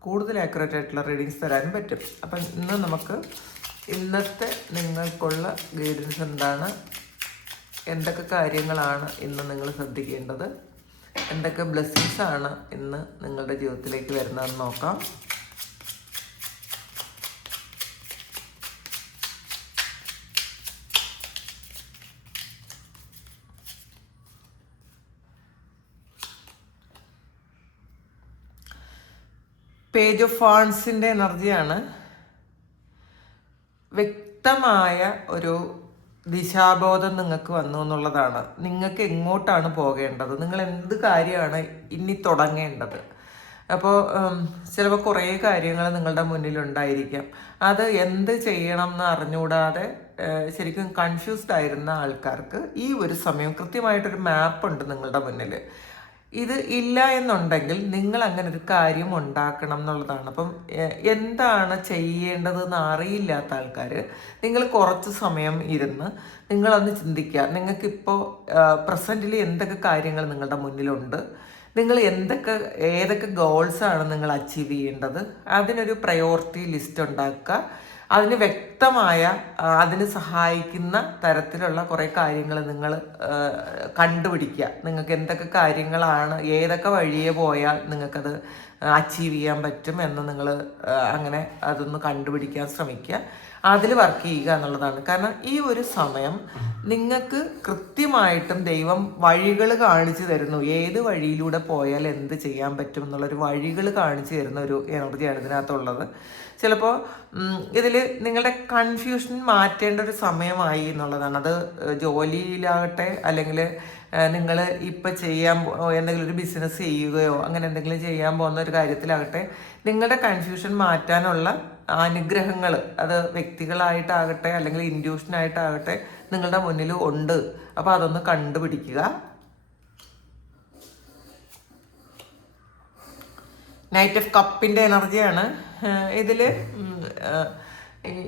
കൂടുതൽ ആക്യുറേറ്റ് ആയിട്ടുള്ള റീഡിങ്സ് തരാനും പറ്റും. അപ്പം ഇന്ന് നമുക്ക് ഇന്നത്തെ നിങ്ങൾക്കുള്ള ഗൈഡൻസ് എന്താണ്? എന്തൊക്കെ കാര്യങ്ങളാണ് ഇന്ന് നിങ്ങൾ ശ്രദ്ധിക്കേണ്ടത്? എന്തൊക്കെ ബ്ലെസ്സിങ്സ് ആണ് ഇന്ന് നിങ്ങളുടെ ജീവിതത്തിലേക്ക് വരുന്നതെന്ന് നോക്കാം. പേജ് ഓഫ് ഫാൺസിന്റെ എനർജിയാണ്. വ്യക്തമായ ഒരു ദിശാബോധം നിങ്ങൾക്ക് വന്നു എന്നുള്ളതാണ്. നിങ്ങൾക്ക് എങ്ങോട്ടാണ് പോകേണ്ടത്? നിങ്ങൾ എന്ത് കാര്യമാണ് ഇനി തുടങ്ങേണ്ടത്? അപ്പോൾ ചിലപ്പോൾ കുറേ കാര്യങ്ങൾ നിങ്ങളുടെ മുന്നിലുണ്ടായിരിക്കാം. അത് എന്ത് ചെയ്യണം എന്ന് അറിഞ്ഞുകൂടാതെ ശരിക്കും കൺഫ്യൂസ്ഡ് ആയിരുന്ന ആൾക്കാർക്ക് ഈ ഒരു സമയം കൃത്യമായിട്ടൊരു മാപ്പ് ഉണ്ട് നിങ്ങളുടെ മുന്നിൽ ഇത് ഇല്ല എന്നുണ്ടെങ്കിൽ നിങ്ങൾ അങ്ങനെ ഒരു കാര്യം ഉണ്ടാക്കണം എന്നുള്ളതാണ്. അപ്പം എന്താണ് ചെയ്യേണ്ടതെന്ന് അറിയില്ലാത്ത ആൾക്കാർ നിങ്ങൾ കുറച്ച് സമയം ഇരുന്ന് നിങ്ങളൊന്ന് ചിന്തിക്കുക. നിങ്ങൾക്കിപ്പോൾ പ്രസന്റിൽ എന്തൊക്കെ കാര്യങ്ങൾ നിങ്ങളുടെ മുന്നിലുണ്ട്? നിങ്ങൾ എന്തൊക്കെ ഏതൊക്കെ ഗോൾസാണ് നിങ്ങൾ അച്ചീവ് ചെയ്യേണ്ടത്? അതിനൊരു പ്രയോറിറ്റി ലിസ്റ്റ് ഉണ്ടാക്കുക. അതിന് വ്യക്തമായ അതിന് സഹായിക്കുന്ന തരത്തിലുള്ള കുറേ കാര്യങ്ങൾ നിങ്ങൾ കണ്ടുപിടിക്കുക. നിങ്ങൾക്ക് എന്തൊക്കെ കാര്യങ്ങളാണ് ഏതൊക്കെ വഴിയെ പോയാൽ നിങ്ങൾക്കത് അച്ചീവ് ചെയ്യാൻ പറ്റും എന്ന് നിങ്ങൾ അങ്ങനെ അതൊന്ന് കണ്ടുപിടിക്കാൻ ശ്രമിക്കുക. അതിൽ വർക്ക് ചെയ്യുക എന്നുള്ളതാണ്. കാരണം ഈ ഒരു സമയം നിങ്ങൾക്ക് കൃത്യമായിട്ടും ദൈവം വഴികൾ കാണിച്ചു തരുന്നു. ഏത് വഴിയിലൂടെ പോയാൽ എന്ത് ചെയ്യാൻ പറ്റും എന്നുള്ളൊരു വഴികൾ കാണിച്ചു തരുന്ന ഒരു എനർജിയാണ് ഇതിനകത്തുള്ളത്. ചിലപ്പോൾ ഇതിൽ നിങ്ങളുടെ കൺഫ്യൂഷൻ മാറ്റേണ്ട ഒരു സമയമായി എന്നുള്ളതാണ്. അത് ജോലിയിലാകട്ടെ അല്ലെങ്കിൽ നിങ്ങൾ ഇപ്പം ചെയ്യാൻ എന്തെങ്കിലും ഒരു ബിസിനസ് ചെയ്യുകയോ അങ്ങനെ എന്തെങ്കിലും ചെയ്യാൻ പോകുന്ന ഒരു കാര്യത്തിലാകട്ടെ നിങ്ങളുടെ കൺഫ്യൂഷൻ മാറ്റാനുള്ള അനുഗ്രഹങ്ങൾ അത് വ്യക്തികളായിട്ടാകട്ടെ അല്ലെങ്കിൽ ഇൻഡ്യൂഷനായിട്ടാകട്ടെ നിങ്ങളുടെ മുന്നിൽ ഉണ്ട്. അപ്പോൾ അതൊന്ന് കണ്ടുപിടിക്കുക. നൈറ്റ് ഓഫ് കപ്പിന്റെ എനർജിയാണ് ഇതിൽ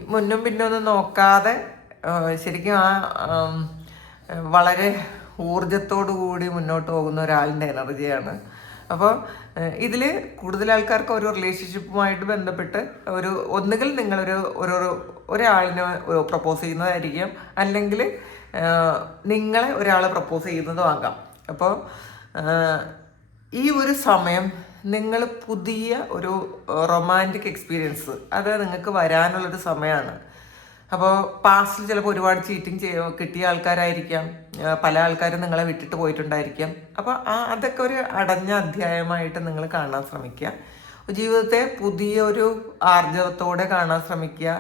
മുന്നും പിന്നൊന്നും നോക്കാതെ ശരിക്കും ആ വളരെ ഊർജത്തോടു കൂടി മുന്നോട്ട് പോകുന്ന ഒരാളിന്റെ എനർജിയാണ്. അപ്പോൾ ഇതിൽ കൂടുതൽ ആൾക്കാർക്ക് ഒരു റിലേഷൻഷിപ്പുമായിട്ട് ബന്ധപ്പെട്ട് ഒരു ഒന്നുകിൽ നിങ്ങളൊരു ഒരു ഒരു ഒരാളിനെ പ്രപ്പോസ് ചെയ്യുന്നതായിരിക്കും. അല്ലെങ്കിൽ നിങ്ങളെ ഒരാൾ പ്രപ്പോസ് ചെയ്യുന്നതും ആകാം അപ്പോൾ ഈ ഒരു സമയം നിങ്ങൾ പുതിയ ഒരു റൊമാന്റിക് എക്സ്പീരിയൻസ് അത് നിങ്ങൾക്ക് വരാനുള്ളൊരു സമയമാണ് അപ്പോൾ പാസ്റ്റിൽ ചിലപ്പോൾ ഒരുപാട് ചീറ്റിംഗ് ചെയ്യ കിട്ടിയ ആൾക്കാരായിരിക്കാം പല ആൾക്കാരും നിങ്ങളെ വിട്ടിട്ട് പോയിട്ടുണ്ടായിരിക്കാം. അപ്പോൾ ആ അതൊക്കെ ഒരു അടഞ്ഞ അധ്യായമായിട്ട് നിങ്ങൾ കാണാൻ ശ്രമിക്കുക ജീവിതത്തെ പുതിയ ഒരു ആർജവത്തോടെ കാണാൻ ശ്രമിക്കുക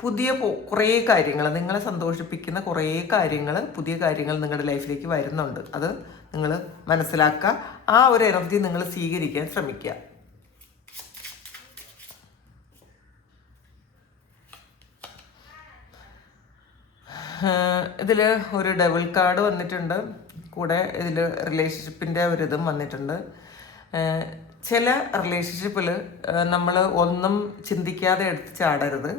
പുതിയ കുറേ കാര്യങ്ങൾ നിങ്ങളെ സന്തോഷിപ്പിക്കുന്ന കുറേ കാര്യങ്ങൾ പുതിയ കാര്യങ്ങൾ നിങ്ങളുടെ ലൈഫിലേക്ക് വരുന്നുണ്ട്. അത് നിങ്ങൾ മനസ്സിലാക്കുക ആ ഒരു എനർജി നിങ്ങൾ സ്വീകരിക്കാൻ ശ്രമിക്കുക ഇതിൽ ഒരു ഡബിൾ കാർഡ് വന്നിട്ടുണ്ട്. കൂടെ ഇതിൽ റിലേഷൻഷിപ്പിന്റെ ഒരു ഇതും വന്നിട്ടുണ്ട്. ചില റിലേഷൻഷിപ്പിൽ നമ്മൾ ഒന്നും ചിന്തിക്കാതെ എടുത്ത് ചാടരുത്.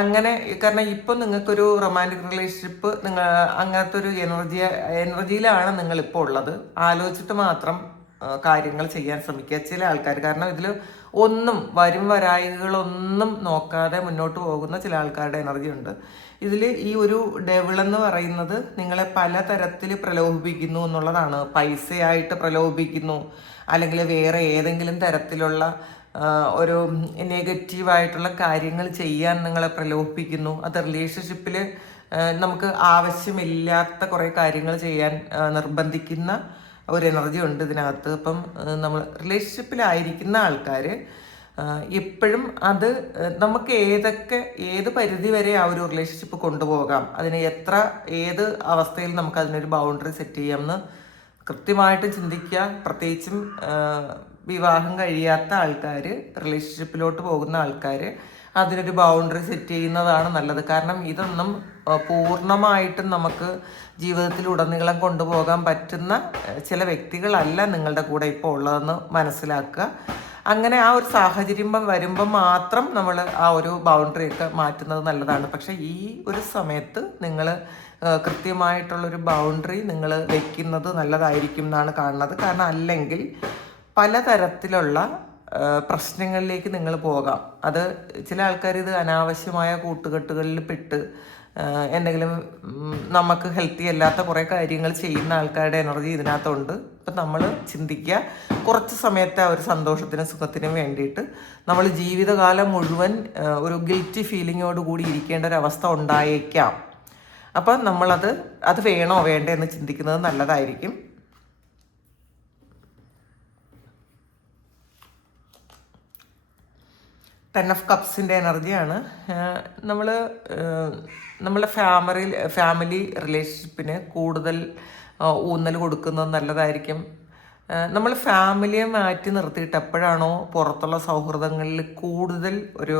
അങ്ങനെ കാരണം ഇപ്പം നിങ്ങൾക്കൊരു റൊമാന്റിക് റിലേഷൻഷിപ്പ് നിങ്ങൾ അങ്ങനത്തെ ഒരു എനർജി എനർജിയിലാണ് നിങ്ങൾ ഇപ്പോൾ ഉള്ളത്. ആലോചിച്ചിട്ട് മാത്രം കാര്യങ്ങൾ ചെയ്യാൻ ശ്രമിക്കുക ചില ആൾക്കാർ കാരണം ഇതിൽ ഒന്നും വരും വരായികളൊന്നും നോക്കാതെ മുന്നോട്ട് പോകുന്ന ചില ആൾക്കാരുടെ എനർജി ഉണ്ട്. ഇതിൽ ഈ ഒരു ഡെവിളെന്ന് പറയുന്നത് നിങ്ങളെ പല തരത്തിൽ പ്രലോഭിപ്പിക്കുന്നു എന്നുള്ളതാണ്. പൈസയായിട്ട് പ്രലോഭിപ്പിക്കുന്നു. അല്ലെങ്കിൽ വേറെ ഏതെങ്കിലും തരത്തിലുള്ള ഒരു നെഗറ്റീവായിട്ടുള്ള കാര്യങ്ങൾ ചെയ്യാൻ നിങ്ങളെ പ്രലോഭിപ്പിക്കുന്നു. അത് റിലേഷൻഷിപ്പിൽ നമുക്ക് ആവശ്യമില്ലാത്ത കുറേ കാര്യങ്ങൾ ചെയ്യാൻ നിർബന്ധിക്കുന്ന ഒരു എനർജി ഉണ്ട് ഇതിനകത്ത്. അപ്പം നമ്മൾ റിലേഷൻഷിപ്പിലായിരിക്കുന്ന ആൾക്കാർ എപ്പോഴും അത് നമുക്ക് ഏതൊക്കെ ഏത് പരിധി വരെ ആ ഒരു റിലേഷൻഷിപ്പ് കൊണ്ടുപോകാം അതിന് എത്ര ഏത് അവസ്ഥയിൽ നമുക്ക് അതിനൊരു ബൗണ്ടറി സെറ്റ് ചെയ്യാമെന്ന് കൃത്യമായിട്ട് ചിന്തിക്കുക. പ്രത്യേകിച്ചും വിവാഹം കഴിയാത്ത ആൾക്കാർ റിലേഷൻഷിപ്പിലോട്ട് പോകുന്ന ആൾക്കാർ അതിനൊരു ബൗണ്ടറി സെറ്റ് ചെയ്യുന്നതാണ് നല്ലത്. കാരണം ഇതൊന്നും പൂർണമായിട്ടും നമുക്ക് ജീവിതത്തിൽ ഉടനീളം കൊണ്ടുപോകാൻ പറ്റുന്ന ചില വ്യക്തികളല്ല നിങ്ങളുടെ കൂടെ ഇപ്പോൾ ഉള്ളതെന്ന് മനസ്സിലാക്കുക. അങ്ങനെ ആ ഒരു സാഹചര്യം വരുമ്പം മാത്രം നമ്മൾ ആ ഒരു ബൗണ്ടറി ഒക്കെ മാറ്റുന്നത് നല്ലതാണ്. പക്ഷേ ഈ ഒരു സമയത്ത് നിങ്ങൾ കൃത്യമായിട്ടുള്ളൊരു ബൗണ്ടറി നിങ്ങൾ വെക്കുന്നത് നല്ലതായിരിക്കും എന്നാണ് കാണുന്നത്. കാരണം അല്ലെങ്കിൽ പലതരത്തിലുള്ള പ്രശ്നങ്ങളിലേക്ക് നിങ്ങൾ പോകാം. അത് ചില ആൾക്കാർ ഇത് അനാവശ്യമായ കൂട്ടുകെട്ടുകളിൽ പെട്ട് എന്തെങ്കിലും നമുക്ക് ഹെൽത്തി അല്ലാത്ത കുറേ കാര്യങ്ങൾ ചെയ്യുന്ന ആൾക്കാരുടെ എനർജി ഇതിനകത്തുണ്ട്. അപ്പം നമ്മൾ ചിന്തിക്കുക. കുറച്ച് സമയത്തെ ആ ഒരു സന്തോഷത്തിനും സുഖത്തിനും വേണ്ടിയിട്ട് നമ്മൾ ജീവിതകാലം മുഴുവൻ ഒരു ഗിൽറ്റി ഫീലിങ്ങോട് കൂടി ഇരിക്കേണ്ട ഒരു അവസ്ഥ ഉണ്ടായേക്കാം. അപ്പം നമ്മളത് അത് വേണോ വേണ്ടേ എന്ന് ചിന്തിക്കുന്നത് നല്ലതായിരിക്കും. ടെൻ ഓഫ് കപ്സിന്റെ എനർജിയാണ്. നമ്മൾ നമ്മളെ ഫാമിലി ഫാമിലി റിലേഷൻഷിപ്പിന് കൂടുതൽ ഊന്നൽ കൊടുക്കുന്നത് നല്ലതായിരിക്കും. നമ്മൾ ഫാമിലിയെ മാറ്റി നിർത്തിയിട്ട് എപ്പോഴാണോ പുറത്തുള്ള സൗഹൃദങ്ങളിൽ കൂടുതൽ ഒരു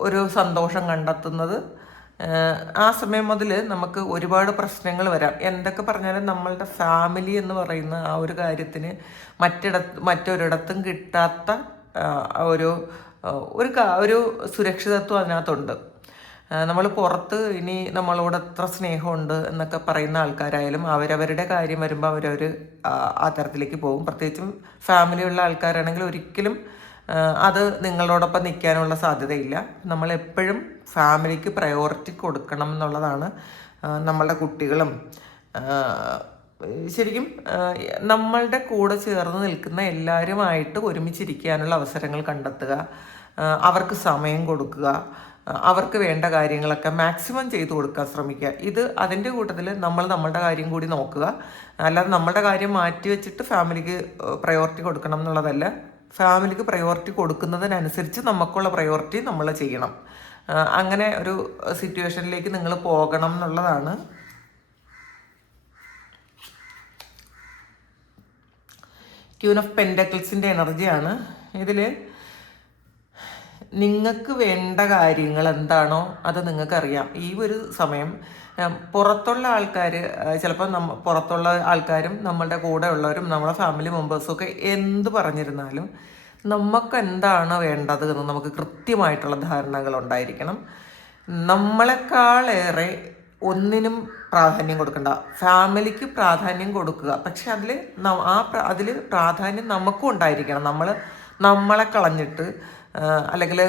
ഒരു സന്തോഷം കണ്ടെത്തുന്നത് ആ സമയം മുതൽ നമുക്ക് ഒരുപാട് പ്രശ്നങ്ങൾ വരാം. എന്തൊക്കെ പറഞ്ഞാലും നമ്മളുടെ ഫാമിലി എന്ന് പറയുന്ന ആ ഒരു കാര്യത്തിന് മറ്റിടത്ത് മറ്റൊരിടത്തും കിട്ടാത്ത ഒരു ഒരു ഒരു സുരക്ഷിതത്വം അതിനകത്തുണ്ട്. നമ്മൾ പുറത്ത് ഇനി നമ്മളോട് എത്ര സ്നേഹമുണ്ട് എന്നൊക്കെ പറയുന്ന ആൾക്കാരായാലും അവരവരുടെ കാര്യം വരുമ്പോൾ അവരവർ ആ തരത്തിലേക്ക് പോകും. പ്രത്യേകിച്ചും ഫാമിലിയുള്ള ആൾക്കാരാണെങ്കിൽ ഒരിക്കലും അത് നിങ്ങളോടൊപ്പം നിൽക്കാനുള്ള സാധ്യതയില്ല. നമ്മൾ എപ്പോഴും ഫാമിലിക്ക് പ്രയോറിറ്റി കൊടുക്കണം എന്നുള്ളതാണ് നമ്മളുടെ കുട്ടികളും ശരിക്കും നമ്മളുടെ കൂടെ ചേർന്ന് നിൽക്കുന്ന എല്ലാവരുമായിട്ട് ഒരുമിച്ചിരിക്കാനുള്ള അവസരങ്ങൾ കണ്ടെത്തുക അവർക്ക് സമയം കൊടുക്കുക അവർക്ക് വേണ്ട കാര്യങ്ങളൊക്കെ മാക്സിമം ചെയ്തു കൊടുക്കാൻ ശ്രമിക്കുക. ഇത് അതിന്റെ കൂട്ടത്തിൽ നമ്മൾ നമ്മളുടെ കാര്യം കൂടി നോക്കുക. അല്ലാതെ നമ്മളുടെ കാര്യം മാറ്റി വെച്ചിട്ട് ഫാമിലിക്ക് പ്രയോറിറ്റി കൊടുക്കണം എന്നുള്ളതല്ല. ഫാമിലിക്ക് പ്രയോറിറ്റി കൊടുക്കുന്നതിനനുസരിച്ച് നമുക്കുള്ള പ്രയോറിറ്റി നമ്മൾ ചെയ്യണം. അങ്ങനെ ഒരു സിറ്റുവേഷനിലേക്ക് നിങ്ങൾ പോകണം എന്നുള്ളതാണ് ക്യൂൻ ഓഫ് പെൻഡക്കിൾസിന്റെ എനർജിയാണ്. ഇതിൽ നിങ്ങൾക്ക് വേണ്ട കാര്യങ്ങൾ എന്താണോ അത് നിങ്ങൾക്കറിയാം. ഈ ഒരു സമയം പുറത്തുള്ള ആൾക്കാർ ചിലപ്പോൾ നമ്മ പുറത്തുള്ള ആൾക്കാരും നമ്മളുടെ കൂടെ ഉള്ളവരും നമ്മളെ ഫാമിലി മെമ്പേഴ്സും ഒക്കെ എന്ത് പറഞ്ഞിരുന്നാലും നമുക്ക് എന്താണ് വേണ്ടത് എന്ന് നമുക്ക് കൃത്യമായിട്ടുള്ള ധാരണകൾ ഉണ്ടായിരിക്കണം. നമ്മളെക്കാളേറെ ഒന്നിനും പ്രാധാന്യം കൊടുക്കണ്ട. ഫാമിലിക്ക് പ്രാധാന്യം കൊടുക്കുക. പക്ഷെ അതിൽ ആ അതിൽ പ്രാധാന്യം നമുക്കും ഉണ്ടായിരിക്കണം. നമ്മൾ നമ്മളെ കളഞ്ഞിട്ട് അല്ലെങ്കിൽ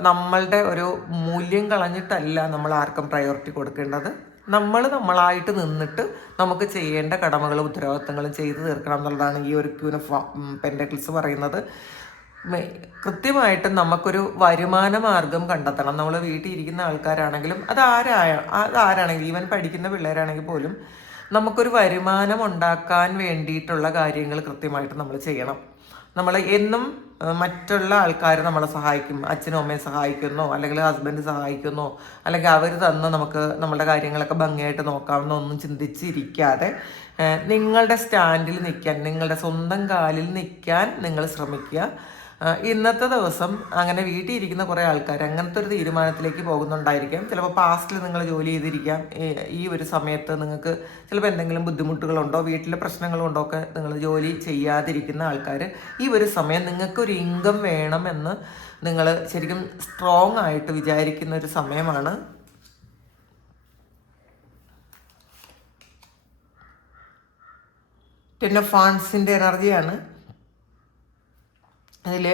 നമ്മളുടെ ഒരു മൂല്യം കളഞ്ഞിട്ടല്ല നമ്മൾ ആർക്കും പ്രയോറിറ്റി കൊടുക്കേണ്ടത്. നമ്മൾ നമ്മളായിട്ട് നിന്നിട്ട് നമുക്ക് ചെയ്യേണ്ട കടമകളും ഉത്തരവാദിത്തങ്ങളും ചെയ്തു തീർക്കണം എന്നുള്ളതാണ് ഈ ഒരു ക്യൂൻ ഓഫ് പെൻഡക്കിൾസ് പറയുന്നത്. കൃത്യമായിട്ടും നമുക്കൊരു വരുമാന മാർഗം കണ്ടെത്തണം. നമ്മൾ വീട്ടിൽ ഇരിക്കുന്ന ആൾക്കാരാണെങ്കിലും അത് ആരായ അത് ആരാണെങ്കിലും ഈവൻ പഠിക്കുന്ന പിള്ളേരാണെങ്കിൽ പോലും നമുക്കൊരു വരുമാനം ഉണ്ടാക്കാൻ വേണ്ടിയിട്ടുള്ള കാര്യങ്ങൾ കൃത്യമായിട്ട് നമ്മൾ ചെയ്യണം. നമ്മൾ എന്നും മറ്റുള്ള ആൾക്കാർ നമ്മളെ സഹായിക്കും. അച്ഛനും അമ്മയും സഹായിക്കുന്നു അല്ലെങ്കിൽ ഹസ്ബൻഡ് സഹായിക്കുന്നു അല്ലെങ്കിൽ അവർ തന്ന് നമുക്ക് നമ്മുടെ കാര്യങ്ങളൊക്കെ ഭംഗിയായിട്ട് നോക്കാമെന്ന് ഒന്നും ചിന്തിച്ചിരിക്കാതെ നിങ്ങളുടെ സ്റ്റാൻഡിൽ നിൽക്കാൻ നിങ്ങളുടെ സ്വന്തം കാലിൽ നിൽക്കാൻ നിങ്ങൾ ശ്രമിക്കുക. ഇന്നത്തെ ദിവസം അങ്ങനെ വീട്ടിൽ ഇരിക്കുന്ന കുറേ ആൾക്കാർ അങ്ങനത്തെ ഒരു തീരുമാനത്തിലേക്ക് പോകുന്നുണ്ടായിരിക്കാം. ചിലപ്പോൾ പാസ്റ്റിൽ നിങ്ങൾ ജോലി ചെയ്തിരിക്കാം. ഈ- ഒരു സമയത്ത് നിങ്ങൾക്ക് ചിലപ്പോൾ എന്തെങ്കിലും ബുദ്ധിമുട്ടുകളുണ്ടോ വീട്ടിലെ പ്രശ്നങ്ങളുണ്ടോ ഒക്കെ നിങ്ങൾ ജോലി ചെയ്യാതിരിക്കുന്ന ആൾക്കാർ ഈ ഒരു സമയം നിങ്ങൾക്ക് ഒരു ഇൻകം വേണമെന്ന് നിങ്ങൾ ശരിക്കും സ്ട്രോങ് ആയിട്ട് വിചാരിക്കുന്ന ഒരു സമയമാണ്. ടെൻ ഓഫ് ഫാൻസിന്റെ എനർജിയാണ് അതിൽ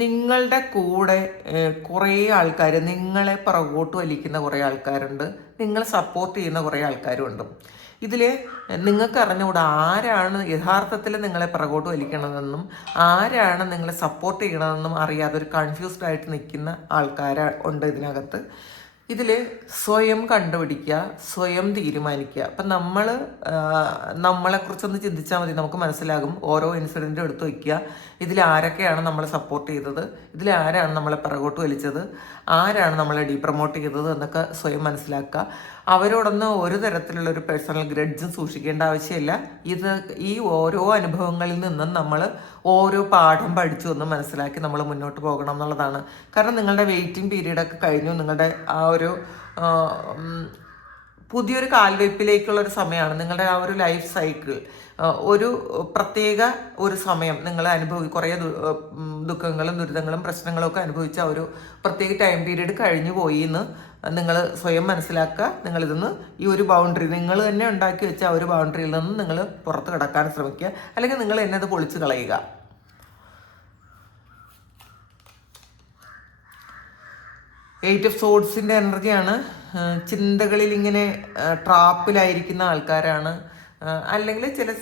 നിങ്ങളുടെ കൂടെ കുറേ ആൾക്കാർ നിങ്ങളെ പുറകോട്ട് വലിക്കുന്ന കുറേ ആൾക്കാരുണ്ട് നിങ്ങളെ സപ്പോർട്ട് ചെയ്യുന്ന കുറേ ആൾക്കാരുമുണ്ട്. ഇതിൽ നിങ്ങൾക്ക് അറിഞ്ഞുകൂടാ ആരാണ് യഥാർത്ഥത്തിൽ നിങ്ങളെ പുറകോട്ട് വലിക്കണതെന്നും ആരാണ് നിങ്ങളെ സപ്പോർട്ട് ചെയ്യണതെന്നും അറിയാതെ ഒരു കൺഫ്യൂസ്ഡ് ആയിട്ട് നിൽക്കുന്ന ആൾക്കാർ ഉണ്ട് ഇതിനകത്ത്. ഇതിൽ സ്വയം കണ്ടുപിടിക്കുക സ്വയം തീരുമാനിക്കുക. അപ്പം നമ്മൾ നമ്മളെക്കുറിച്ചൊന്ന് ചിന്തിച്ചാൽ മതി. നമുക്ക് മനസ്സിലാകും ഓരോ ഇൻസിഡന്റും എടുത്ത് വയ്ക്കുക. ഇതിൽ ആരൊക്കെയാണ് നമ്മളെ സപ്പോർട്ട് ചെയ്തത്? ഇതിൽ ആരാണ് നമ്മളെ പിറകോട്ട് വലിച്ചത്? ആരാണ് നമ്മളെ ഡീപ്രമോട്ട് ചെയ്തത് എന്നൊക്കെ സ്വയം മനസ്സിലാക്കുക. അവരോടൊന്നും ഒരു തരത്തിലുള്ള ഒരു പേഴ്സണൽ ഗ്രഡ്ജും സൂക്ഷിക്കേണ്ട ആവശ്യമില്ല. ഇത് ഈ ഓരോ അനുഭവങ്ങളിൽ നിന്നും നമ്മൾ ഓരോ പാഠം പഠിച്ചു എന്ന് മനസ്സിലാക്കി നമ്മൾ മുന്നോട്ട് പോകണം എന്നുള്ളതാണ്. കാരണം നിങ്ങളുടെ വെയിറ്റിംഗ് പീരീഡൊക്കെ കഴിഞ്ഞു. നിങ്ങളുടെ ആ ഒരു പുതിയൊരു കാൽവയ്പിലേക്കുള്ള ഒരു സമയമാണ്. നിങ്ങളുടെ ആ ഒരു ലൈഫ് സൈക്കിൾ ഒരു പ്രത്യേക ഒരു സമയം നിങ്ങൾ അനുഭവി കുറേ ദുഃഖങ്ങളും ദുരിതങ്ങളും പ്രശ്നങ്ങളും ഒക്കെ അനുഭവിച്ച ഒരു പ്രത്യേക ടൈം പീരീഡ് കഴിഞ്ഞു പോയി എന്ന് നിങ്ങൾ സ്വയം മനസ്സിലാക്കുക. നിങ്ങളിതൊന്ന് ഈ ഒരു ബൗണ്ടറി നിങ്ങൾ തന്നെ ഉണ്ടാക്കി വെച്ച ആ ഒരു ബൗണ്ടറിയിൽ നിന്ന് നിങ്ങൾ പുറത്ത് കിടക്കാൻ ശ്രമിക്കുക. അല്ലെങ്കിൽ നിങ്ങൾ എന്നെ അത് പൊളിച്ച് കളയുക. എയ്റ്റ് ഓഫ് സോഡ്സിന്റെ എനർജിയാണ് ചിന്തകളിൽ ഇങ്ങനെ ട്രാപ്പിലായിരിക്കുന്ന ആൾക്കാരാണ്. അല്ലെങ്കിൽ ചില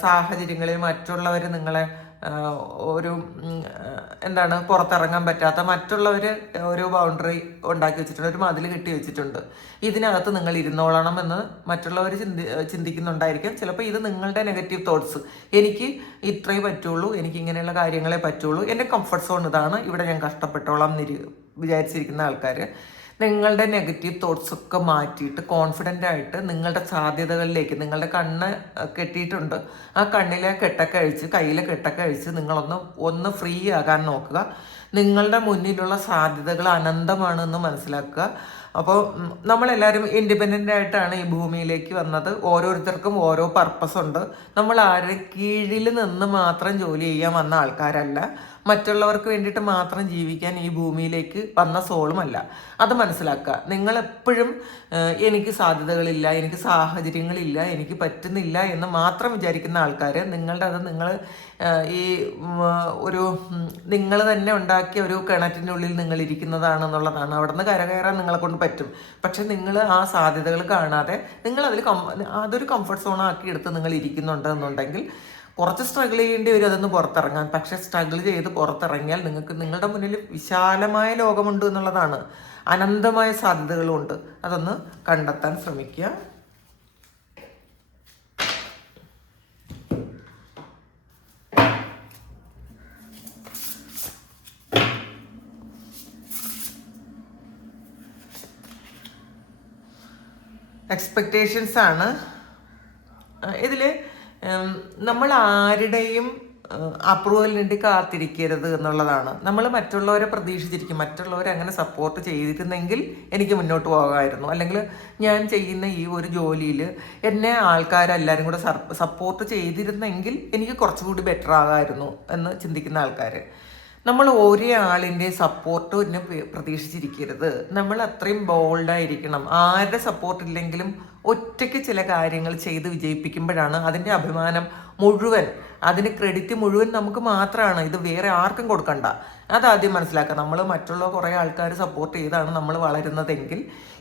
സാഹചര്യങ്ങളിൽ മറ്റുള്ളവർ നിങ്ങളെ ഒരു എന്താണ് പുറത്തിറങ്ങാൻ പറ്റാത്ത മറ്റുള്ളവർ ഒരു ബൗണ്ടറി ഉണ്ടാക്കി വെച്ചിട്ടുണ്ട് ഒരു മതിൽ കെട്ടി വെച്ചിട്ടുണ്ട്. ഇതിനകത്ത് നിങ്ങൾ ഇരുന്നോളണം എന്ന് മറ്റുള്ളവർ ചിന്തി ചിന്തിക്കുന്നുണ്ടായിരിക്കും. ചിലപ്പോൾ ഇത് നിങ്ങളുടെ നെഗറ്റീവ് തോട്ട്സ് എനിക്ക് ഇത്രയും പറ്റുള്ളൂ എനിക്ക് ഇങ്ങനെയുള്ള കാര്യങ്ങളെ പറ്റുള്ളൂ. എന്റെ കംഫർട്ട് സോൺ ഇതാണ്. ഇവിടെ ഞാൻ കഷ്ടപ്പെട്ടോളാം നിരി വിചാരിച്ചിരിക്കുന്ന ആൾക്കാർ നിങ്ങളുടെ നെഗറ്റീവ് തോട്ട്സ് ഒക്കെ മാറ്റിയിട്ട് കോൺഫിഡന്റ് ആയിട്ട് നിങ്ങളുടെ സാധ്യതകളിലേക്ക് നിങ്ങളുടെ കണ്ണ് കെട്ടിയിട്ടുണ്ട്. ആ കണ്ണിലെ കെട്ടൊക്കെ അഴിച്ച് കയ്യിലെ കെട്ടൊക്കെ അഴിച്ച് നിങ്ങളൊന്ന് ഒന്ന് ഫ്രീ ആകാൻ നോക്കുക. നിങ്ങളുടെ മുന്നിലുള്ള സാധ്യതകൾ അനന്തമാണെന്ന് മനസ്സിലാക്കുക. അപ്പോൾ നമ്മളെല്ലാവരും ഇൻഡിപെൻഡന്റ് ആയിട്ടാണ് ഈ ഭൂമിയിലേക്ക് വന്നത്. ഓരോരുത്തർക്കും ഓരോ പർപ്പസ് ഉണ്ട്. നമ്മൾ ആരുടെ കീഴിൽ നിന്ന് മാത്രം ജോലി ചെയ്യാൻ വന്ന ആൾക്കാരല്ല. മറ്റുള്ളവർക്ക് വേണ്ടിയിട്ട് മാത്രം ജീവിക്കാൻ ഈ ഭൂമിയിലേക്ക് വന്ന സോളുമല്ല. അത് മനസ്സിലാക്കുക. നിങ്ങൾ എപ്പോഴും എനിക്ക് സാധ്യതകളില്ല എനിക്ക് സാഹചര്യങ്ങളില്ല എനിക്ക് പറ്റുന്നില്ല എന്ന് മാത്രം വിചാരിക്കുന്ന ആൾക്കാർ നിങ്ങളുടെ അത് നിങ്ങൾ ഈ ഒരു നിങ്ങൾ തന്നെ ഉണ്ടാക്കിയ ഒരു കിണറ്റിന്റെ ഉള്ളിൽ നിങ്ങൾ ഇരിക്കുന്നതാണെന്നുള്ളതാണ്. അവിടെ നിന്ന് കരകയറാൻ നിങ്ങളെ കൊണ്ട് പറ്റും. പക്ഷെ നിങ്ങൾ ആ സാധ്യതകൾ കാണാതെ നിങ്ങൾ അതിൽ അതൊരു കംഫർട്ട് സോൺ ആക്കി എടുത്ത് നിങ്ങൾ ഇരിക്കുന്നുണ്ട് എന്നുണ്ടെങ്കിൽ കുറച്ച് സ്ട്രഗിൾ ചെയ്യേണ്ടി വരും അതൊന്ന് പുറത്തിറങ്ങാൻ. പക്ഷെ സ്ട്രഗിൾ ചെയ്ത് പുറത്തിറങ്ങിയാൽ നിങ്ങൾക്ക് നിങ്ങളുടെ മുന്നിൽ വിശാലമായ ലോകമുണ്ട് എന്നുള്ളതാണ്. അനന്തമായ സാധ്യതകളുമുണ്ട് അതൊന്ന് കണ്ടെത്താൻ ശ്രമിക്കുക. എക്സ്പെക്റ്റേഷൻസ് ആണ്. ഇതിൽ നമ്മൾ ആരുടെയും അപ്രൂവലിന് വേണ്ടി കാത്തിരിക്കരുത് എന്നുള്ളതാണ്. നമ്മൾ മറ്റുള്ളവരെ പ്രതീക്ഷിച്ചിരിക്കും. മറ്റുള്ളവരെ അങ്ങനെ സപ്പോർട്ട് ചെയ്തിരുന്നെങ്കിൽ എനിക്ക് മുന്നോട്ട് പോകാമായിരുന്നു. അല്ലെങ്കിൽ ഞാൻ ചെയ്യുന്ന ഈ ഒരു ജോലിയിൽ എന്നെ ആൾക്കാരെല്ലാവരും കൂടെ സപ്പോർട്ട് ചെയ്തിരുന്നെങ്കിൽ എനിക്ക് കുറച്ചുകൂടി ബെറ്റർ ആകാമായിരുന്നു എന്ന് ചിന്തിക്കുന്ന ആൾക്കാർ നമ്മൾ ഒരേ ആളിന്റെ പിന്നെ പ്രതീക്ഷിച്ചിരിക്കരുത്. നമ്മൾ അത്രയും ബോൾഡായിരിക്കണം ആരുടെ സപ്പോർട്ട് ഇല്ലെങ്കിലും ഒറ്റയ്ക്ക് ചില കാര്യങ്ങൾ ചെയ്ത് വിജയിപ്പിക്കുമ്പോഴാണ് അതിന്റെ അഭിമാനം മുഴുവൻ അതിന് ക്രെഡിറ്റ് മുഴുവൻ നമുക്ക് മാത്രമാണ്. ഇത് വേറെ ആർക്കും കൊടുക്കണ്ട. അതാദ്യം മനസ്സിലാക്കുക നമ്മൾ മറ്റുള്ള കുറേ ആൾക്കാർ സപ്പോർട്ട് ചെയ്താണ് നമ്മൾ വളരുന്നതെങ്കിൽ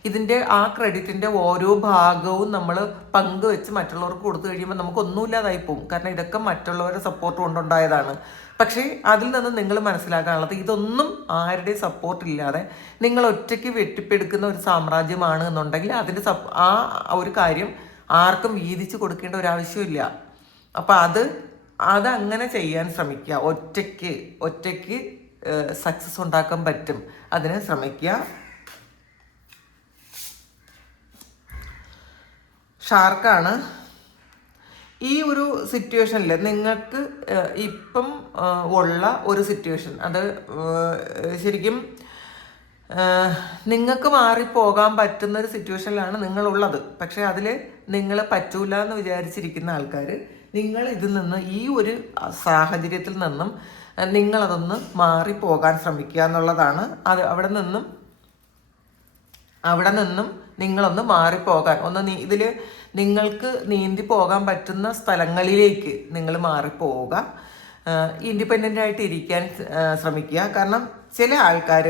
ഇതിന്റെ ആ ക്രെഡിറ്റിന്റെ ഓരോ ഭാഗവും നമ്മൾ പങ്കുവെച്ച് മറ്റുള്ളവർക്ക് കൊടുത്തു കഴിയുമ്പോൾ നമുക്കൊന്നുമില്ലാതായി പോകും. കാരണം ഇതൊക്കെ മറ്റുള്ളവരുടെ സപ്പോർട്ട് കൊണ്ടുണ്ടായതാണ്. പക്ഷേ അതിൽ നിന്ന് നിങ്ങൾ മനസ്സിലാക്കാനുള്ളത് ഇതൊന്നും ആരുടെയും സപ്പോർട്ട് ഇല്ലാതെ നിങ്ങൾ ഒറ്റയ്ക്ക് വെട്ടിപ്പെടുക്കുന്ന ഒരു സാമ്രാജ്യമാണ് എന്നുണ്ടെങ്കിൽ അതിന്റെ ആ ഒരു കാര്യം ആർക്കും വീതിച്ച് കൊടുക്കേണ്ട ഒരു ആവശ്യമില്ല. അപ്പം അത് അതങ്ങനെ ചെയ്യാൻ ശ്രമിക്കുക. ഒറ്റയ്ക്ക് ഒറ്റയ്ക്ക് സക്സസ് ഉണ്ടാക്കാൻ പറ്റും. അതിന് ശ്രമിക്കുക. ഷാർക്കാണ് ഈ ഒരു സിറ്റുവേഷനിൽ നിങ്ങൾക്ക് ഇപ്പം ഉള്ള ഒരു സിറ്റുവേഷൻ അത് ശരിക്കും നിങ്ങൾക്ക് മാറിപ്പോകാൻ പറ്റുന്ന ഒരു സിറ്റുവേഷനിലാണ് നിങ്ങളുള്ളത്. പക്ഷെ അതിൽ നിങ്ങൾ പറ്റൂല എന്ന് വിചാരിച്ചിരിക്കുന്ന ആൾക്കാർ നിങ്ങൾ ഇതിൽ നിന്ന് ഈ ഒരു സാഹചര്യത്തിൽ നിന്നും നിങ്ങളതൊന്ന് മാറിപ്പോകാൻ ശ്രമിക്കുക എന്നുള്ളതാണ്. അത് അവിടെ നിന്നും അവിടെ നിന്നും നിങ്ങളൊന്ന് മാറിപ്പോകാൻ. ഒന്ന് നീ ഇതിൽ നിങ്ങൾക്ക് നീന്തി പോകാൻ പറ്റുന്ന സ്ഥലങ്ങളിലേക്ക് നിങ്ങൾ മാറിപ്പോവുക. ഇൻഡിപെൻഡന്റ് ആയിട്ട് ഇരിക്കാൻ ശ്രമിക്കുക. കാരണം ചില ആൾക്കാർ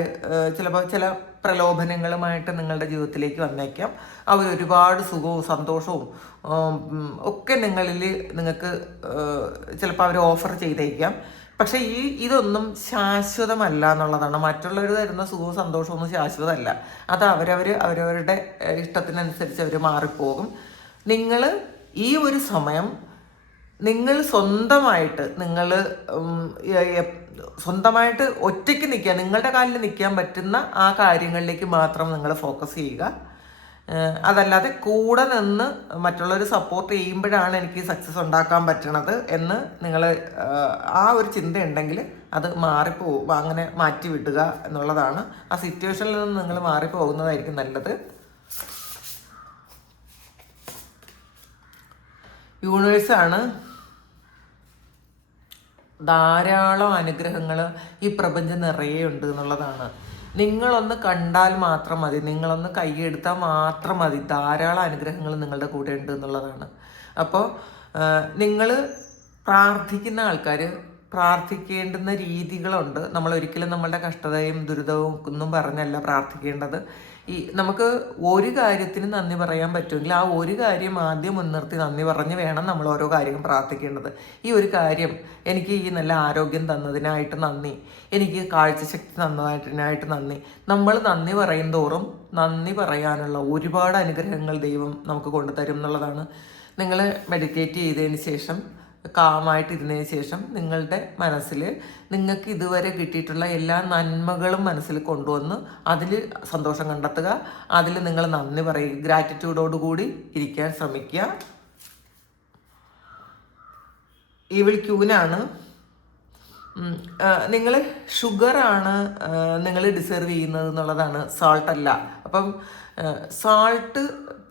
ചിലപ്പോൾ ചില പ്രലോഭനങ്ങളുമായിട്ട് നിങ്ങളുടെ ജീവിതത്തിലേക്ക് വന്നേക്കാം. അവർ ഒരുപാട് സുഖവും സന്തോഷവും ഒക്കെ നിങ്ങളിൽ നിങ്ങൾക്ക് ചിലപ്പോൾ അവർ ഓഫർ ചെയ്തേക്കാം. പക്ഷേ ഈ ഇതൊന്നും ശാശ്വതമല്ല എന്നുള്ളതാണ്. മറ്റുള്ളവർ തരുന്ന സുഖവും സന്തോഷവും ഒന്നും ശാശ്വതമല്ല. അത് അവരവർ അവരവരുടെ ഇഷ്ടത്തിനനുസരിച്ച് അവർ മാറിപ്പോകും. നിങ്ങൾ ഈ ഒരു സമയം നിങ്ങൾ സ്വന്തമായിട്ട് നിങ്ങൾ സ്വന്തമായിട്ട് ഒറ്റയ്ക്ക് നിൽക്കുക നിങ്ങളുടെ കാലിൽ നിൽക്കാൻ പറ്റുന്ന ആ കാര്യങ്ങളിലേക്ക് മാത്രം നിങ്ങൾ ഫോക്കസ് ചെയ്യുക. അതല്ലാതെ കൂടെ നിന്ന് മറ്റുള്ളവർ സപ്പോർട്ട് ചെയ്യുമ്പോഴാണ് എനിക്ക് സക്സസ് ഉണ്ടാക്കാൻ പറ്റണത് എന്ന് നിങ്ങൾ ആ ഒരു ചിന്ത ഉണ്ടെങ്കിൽ അത് മാറിപ്പോവും അങ്ങനെ മാറ്റി വിടുക എന്നുള്ളതാണ്. ആ സിറ്റുവേഷനിൽ നിന്ന് നിങ്ങൾ മാറിപ്പോകുന്നതായിരിക്കും നല്ലത്. യൂണിവേഴ്സാണ്. ധാരാളം അനുഗ്രഹങ്ങൾ ഈ പ്രപഞ്ചം നിറയെ ഉണ്ട് എന്നുള്ളതാണ്. നിങ്ങളൊന്ന് കണ്ടാൽ മാത്രം മതി. നിങ്ങളൊന്ന് കൈയെടുത്താൽ മാത്രം മതി. ധാരാളം അനുഗ്രഹങ്ങൾ നിങ്ങളുടെ കൂടെ ഉണ്ട് എന്നുള്ളതാണ്. അപ്പോൾ നിങ്ങൾ പ്രാർത്ഥിക്കുന്ന ആൾക്കാർ പ്രാർത്ഥിക്കേണ്ടുന്ന രീതികളുണ്ട്. നമ്മൾ ഒരിക്കലും നമ്മളുടെ കഷ്ടതയും ദുരിതവും ഒന്നും പറഞ്ഞല്ല പ്രാർത്ഥിക്കേണ്ടത്. ഈ നമുക്ക് ഒരു കാര്യത്തിന് നന്ദി പറയാൻ പറ്റുമെങ്കിൽ ആ ഒരു കാര്യം ആദ്യം മുൻനിർത്തി നന്ദി പറഞ്ഞ് വേണം നമ്മൾ ഓരോ കാര്യവും പ്രാർത്ഥിക്കേണ്ടത്. ഈ ഒരു കാര്യം എനിക്ക് ഈ നല്ല ആരോഗ്യം തന്നതിനായിട്ട് നന്ദി. എനിക്ക് കാഴ്ചശക്തി തന്നതിനായിട്ട് നന്ദി. നമ്മൾ നന്ദി പറയും തോറും നന്ദി പറയാനുള്ള ഒരുപാട് അനുഗ്രഹങ്ങൾ ദൈവം നമുക്ക് കൊണ്ടുതരും എന്നുള്ളതാണ്. നിങ്ങൾ മെഡിറ്റേറ്റ് ചെയ്തതിന് ശേഷം കാമായിട്ട് ഇരുന്നതിന് ശേഷം നിങ്ങളുടെ മനസ്സിൽ നിങ്ങൾക്ക് ഇതുവരെ കിട്ടിയിട്ടുള്ള എല്ലാ നന്മകളും മനസ്സിൽ കൊണ്ടുവന്ന് അതിൽ സന്തോഷം കണ്ടെത്തുക. അതിൽ നിങ്ങൾ നന്ദി പറയുക ഗ്രാറ്റിറ്റ്യൂഡോടുകൂടി ഇരിക്കാൻ ശ്രമിക്കുക. ഈവിൾ ക്യൂനാണ് നിങ്ങൾ ഷുഗറാണ് നിങ്ങൾ ഡിസേർവ് ചെയ്യുന്നത് എന്നുള്ളതാണ് സാൾട്ട് അല്ല. അപ്പം സാൾട്ട്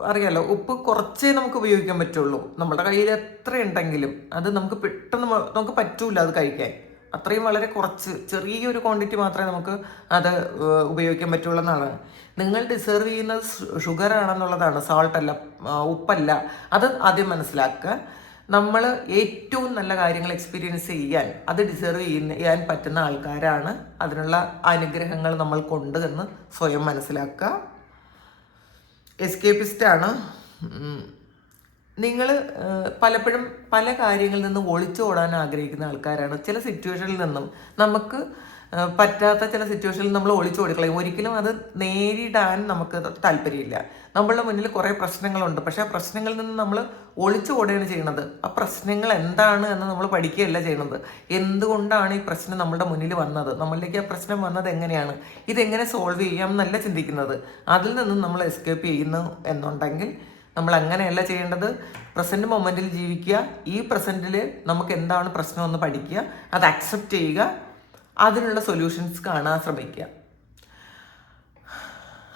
അറിയാലോ ഉപ്പ് കുറച്ചേ നമുക്ക് ഉപയോഗിക്കാൻ പറ്റുള്ളൂ. നമ്മുടെ കയ്യിൽ എത്ര ഉണ്ടെങ്കിലും അത് നമുക്ക് പെട്ടെന്ന് നമുക്ക് പറ്റൂല അത് കഴിക്കാൻ. അത്രയും വളരെ കുറച്ച് ചെറിയൊരു ക്വാണ്ടിറ്റി മാത്രമേ നമുക്ക് അത് ഉപയോഗിക്കാൻ പറ്റുള്ളൂ എന്നാണ്. നിങ്ങൾ ഡിസേർവ് ചെയ്യുന്നത് ഷുഗർ ആണെന്നുള്ളതാണ് സാൾട്ട് അല്ല ഉപ്പല്ല. അത് ആദ്യം മനസ്സിലാക്കുക. നമ്മൾ ഏറ്റവും നല്ല കാര്യങ്ങൾ എക്സ്പീരിയൻസ് ചെയ്യാൻ അത് ഡിസേർവ് ചെയ്യാൻ പറ്റുന്ന ആൾക്കാരാണ്. അതിനുള്ള അനുഗ്രഹങ്ങൾ നമ്മൾ കൊണ്ട് എന്ന് സ്വയം മനസ്സിലാക്കുക. എസ്കേപ്പിസ്റ്റാണ്. നിങ്ങൾ പലപ്പോഴും പല കാര്യങ്ങളിൽ നിന്നും ഒളിച്ചോടാൻ ആഗ്രഹിക്കുന്ന ആൾക്കാരാണ്. ചില സിറ്റുവേഷനിൽ നിന്നും നമുക്ക് പറ്റാത്ത ചില സിറ്റുവേഷനിൽ നമ്മൾ ഒളിച്ചു കൊടുക്കളയും. ഒരിക്കലും അത് നേരിടാൻ നമുക്ക് താല്പര്യമില്ല. നമ്മളുടെ മുന്നിൽ കുറേ പ്രശ്നങ്ങളുണ്ട്. പക്ഷെ ആ പ്രശ്നങ്ങളിൽ നിന്ന് നമ്മൾ ഒളിച്ചു ഒളിച്ചോടുകയാണ് ചെയ്യുന്നത്. ആ പ്രശ്നങ്ങൾ എന്താണ് എന്ന് നമ്മൾ പഠിക്കുകയല്ല ചെയ്യുന്നത്. എന്തുകൊണ്ടാണ് ഈ പ്രശ്നം നമ്മുടെ മുന്നിൽ വന്നത്? നമ്മളിലേക്ക് ആ പ്രശ്നം വന്നത് എങ്ങനെയാണ്? ഇതെങ്ങനെ സോൾവ് ചെയ്യാം എന്നല്ല ചിന്തിക്കുന്നത്. അതിൽ നിന്നും നമ്മൾ എസ്കേപ്പ് ചെയ്യുന്നു എന്നുണ്ടെങ്കിൽ നമ്മൾ അങ്ങനെയല്ല ചെയ്യേണ്ടത്. പ്രസന്റ് മൊമെന്റിൽ ജീവിക്കുക. ഈ പ്രസന്റിൽ നമുക്ക് എന്താണ് പ്രശ്നം എന്ന് പഠിക്കുക. അത് അക്സെപ്റ്റ് ചെയ്യുക. അതിനുള്ള സൊല്യൂഷൻസ് കാണാൻ ശ്രമിക്കുക.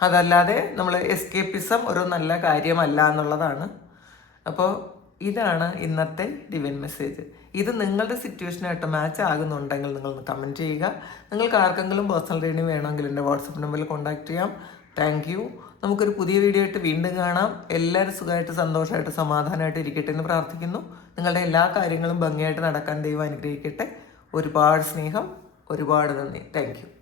അതല്ലാതെ നമ്മൾ എസ്കേപ്പിസം ഒരു നല്ല കാര്യമല്ല എന്നുള്ളതാണ്. അപ്പോൾ ഇതാണ് ഇന്നത്തെ ഡിവൈൻ മെസ്സേജ് ഇത് നിങ്ങളുടെ സിറ്റുവേഷനായിട്ട് മാച്ച് ആകുന്നുണ്ടെങ്കിൽ നിങ്ങൾ കമന്റ് ചെയ്യുക. നിങ്ങൾക്ക് ആർക്കെങ്കിലും പേഴ്സണൽ റീഡിങ് വേണമെങ്കിൽ എന്റെ വാട്സപ്പ് നമ്പറിൽ കോൺടാക്ട് ചെയ്യാം. താങ്ക് യു നമുക്കൊരു പുതിയ വീഡിയോ ആയിട്ട് വീണ്ടും കാണാം. എല്ലാവരും സുഖമായിട്ട് സന്തോഷമായിട്ട് സമാധാനമായിട്ട് ഇരിക്കട്ടെ എന്ന് പ്രാർത്ഥിക്കുന്നു. നിങ്ങളുടെ എല്ലാ കാര്യങ്ങളും ഭംഗിയായിട്ട് നടക്കാൻ ദൈവം അനുഗ്രഹിക്കട്ടെ. ഒരുപാട് സ്നേഹം. ഒരുപാട് നന്ദി. താങ്ക്